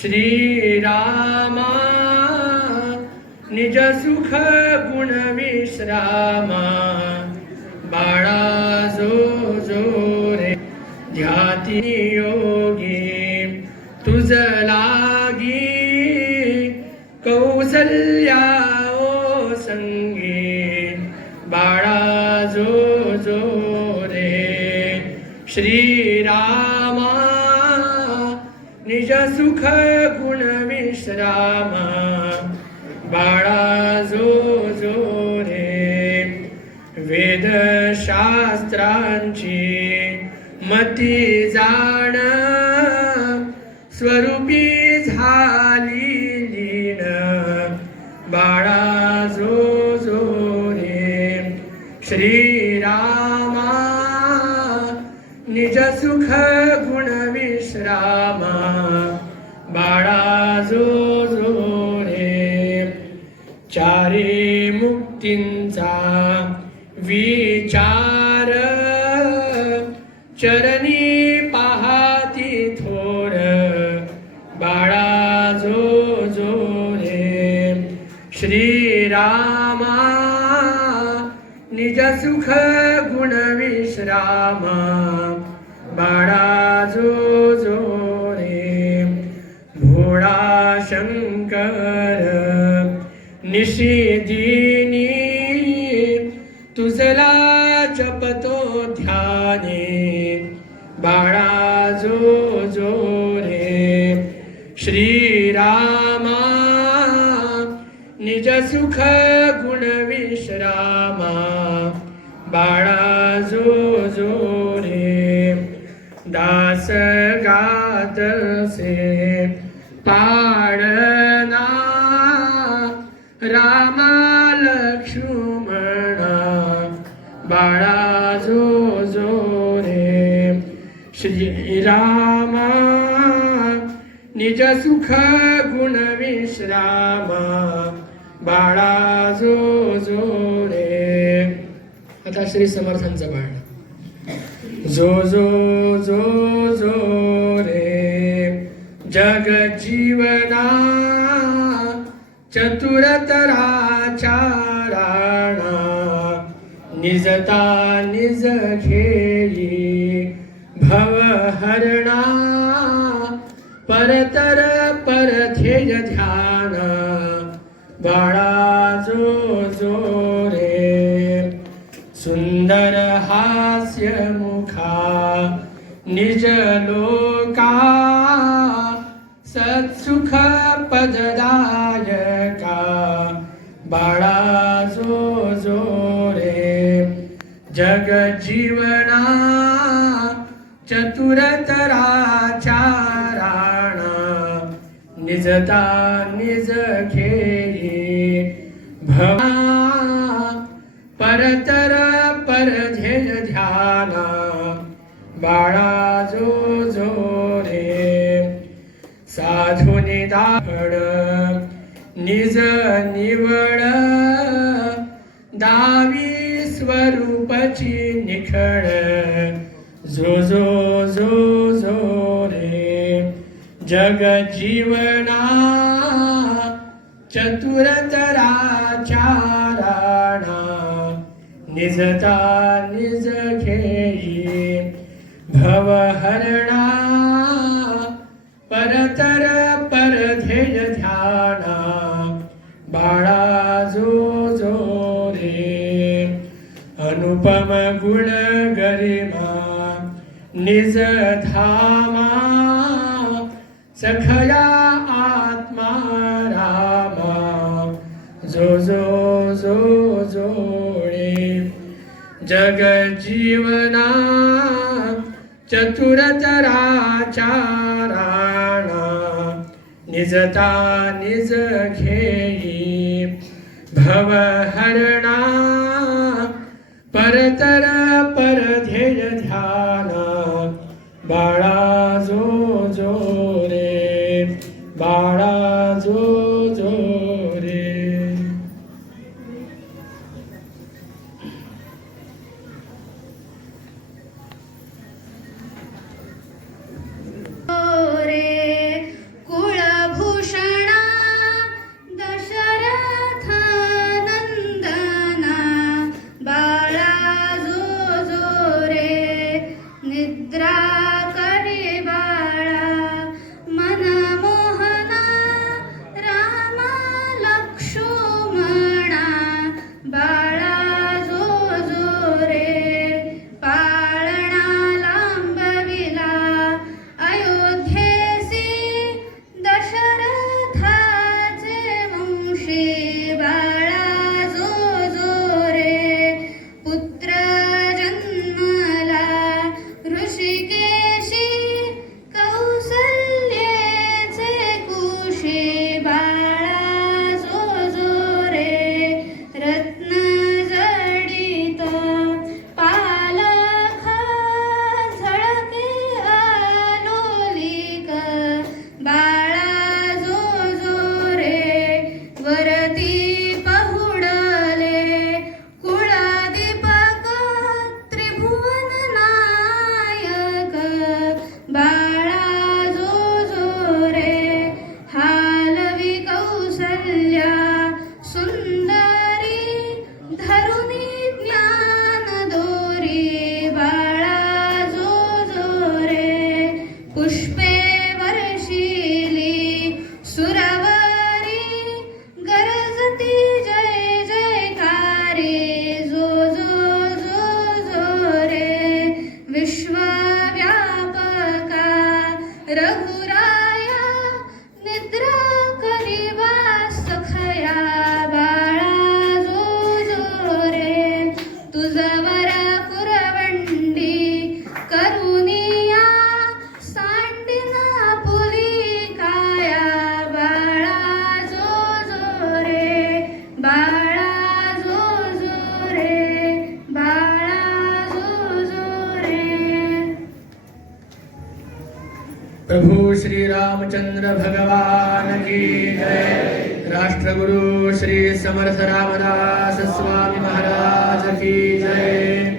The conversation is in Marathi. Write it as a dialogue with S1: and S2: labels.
S1: श्रीरामा निज सुख गुण विश्रामा बाळा जो जो रे ध्याती योगी तुझ लागी कौसल्या ओ संगी बाळा जो जो रे श्रीरामा निज सुख गुण विश्रामा बाळा जो जो रे. वेदशास्त्रांची मती जाण स्वरूपी झाली लीन. बाळा जो जो रे. श्रीरामा निज सुख गुण विश्रामा बाळा जो जो रे चारी मुक्तींचा विचार. चरणी पाहाती थोर बाळा जो जो रे श्रीरामा निज सुख गुण विश्रामा. बाळा जो जो कर निशिदिनी तुझला जपतो ध्याने. बाळा जो जो रे. श्रीरामा निज सुख गुण विश्रामा. बाळा जो जो रे. दास रामा लक्ष्मण बाळा जो जो रे. श्रीरामा निज सुख गुण विश्रामा बाळा जो जो रे. आता श्री समर्थांचं बाळ. जो जो जो जो रे जग जीवना चतुरतराचा राणा निजता निज खेळी भव हरणा परतर परथेज ध्यान बाळा जो जो रे सुंदर हास्य मुखा निज लोका सत्सुख पददाय जग जीवना चतुरतराचा राणा निजता निज खेळी भवा परतर परध्येय ध्याना बाळा जो जो रे साधू निदान निज निवड दावी रूपाची निखळ. जो जो जो झो रे. जग जीवना चतुरतराचाराणा निजता निज खेळी भव अनुपम गुण गरिमा निज धामा सखया आत्मा रामा। जो जो जो जोडे जग जीवना चतुरतराचाराणा निजता निज घेई भव
S2: പരതരാ रघु
S1: प्रभू श्री रामचंद्र भगवान की जय। राष्ट्रगुरु श्री समर्थ रामदास स्वामी महाराज की जय।